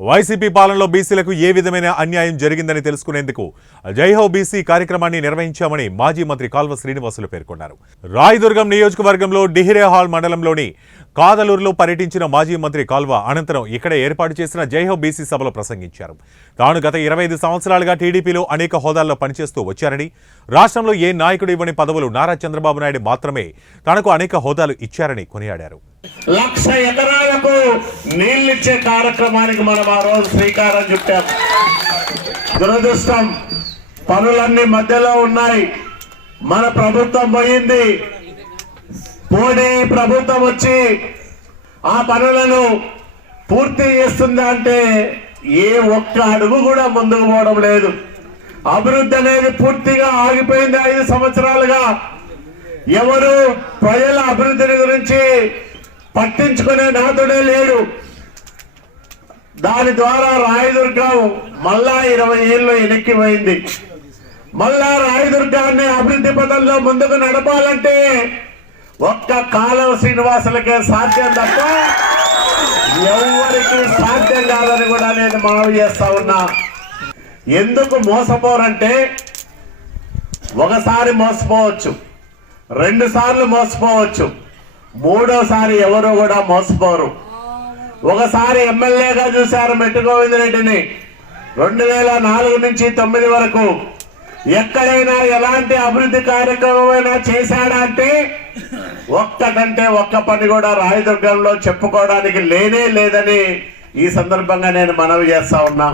YCP పాలనలో బీసీలకు ఏ విధమైన అన్యాయం జరిగిందని తెలుసుకునేందుకు జై హో బీసీ కార్యక్రమాన్ని నిర్వహించామని మాజీ మంత్రి కాల్వ శ్రీనివాసులు పేర్కొన్నారు. రాయదుర్గం నియోజకవర్గంలో డిహిరే హాల్ మండలంలోని కాదలూరులో పర్యటించిన మాజీ మంత్రి కాల్వ అనంతరం ఇక్కడ ఏర్పాటు చేసిన జై హో బీసీ సభలో ప్రసంగించారు. తాను గత 25 సంవత్సరాలుగా టీడీపీలో అనేక హోదాల్లో పనిచేస్తూ వచ్చారని, రాష్ట్రంలో ఏ నాయకుడు ఇవ్వని పదవులు నారా చంద్రబాబు నాయుడు మాత్రమే తనకు అనేక హోదాలు ఇచ్చారని కొనియాడారు. 1,00,000 ఎకరాలకు నీళ్ళిచ్చే కార్యక్రమానికి మనం ఆ రోజు శ్రీకారం చుట్టాం. దురదృష్టం, పనులన్నీ మధ్యలో ఉన్నాయి. మన ప్రభుత్వం పోయింది, మోడీ ప్రభుత్వం వచ్చి ఆ పనులను పూర్తి చేస్తుంది అంటే ఏ ఒక్క అడుగు కూడా ముందుకు పోవడం లేదు. అభివృద్ధి అనేది పూర్తిగా ఆగిపోయింది. 5 సంవత్సరాలుగా ఎవరు ప్రజల అభివృద్ధిని గురించి పట్టించుకునే నాదుడే లేడు. దాని ద్వారా రాయదుర్గం మళ్ళా 20 ఏళ్ళు వెనక్కిపోయింది. మళ్ళా రాయదుర్గాన్ని అభివృద్ధి పథంలో ముందుకు నడపాలంటే ఒక్క కాలువ శ్రీనివాసులకే సాధ్యం తప్ప ఎవరికి సాధ్యం కాదని కూడా నేను మనవి చేస్తా ఉన్నా. ఎందుకు మోసపోరంటే, ఒకసారి మోసపోవచ్చు, 2 సార్లు మోసపోవచ్చు, 3వసారి ఎవరు కూడా మోసపోరు. ఒకసారి ఎమ్మెల్యేగా చూశారు మెట్టు గోవిందరెడ్డిని 2004 నుంచి 9 వరకు. ఎక్కడైనా ఎలాంటి అభివృద్ధి కార్యక్రమమైనా చేశాడా అంటే ఒక్కటంటే ఒక్క పని కూడా రాయదుర్గంలో చెప్పుకోవడానికి లేనే లేదని ఈ సందర్భంగా నేను మనవి చేస్తా ఉన్నా.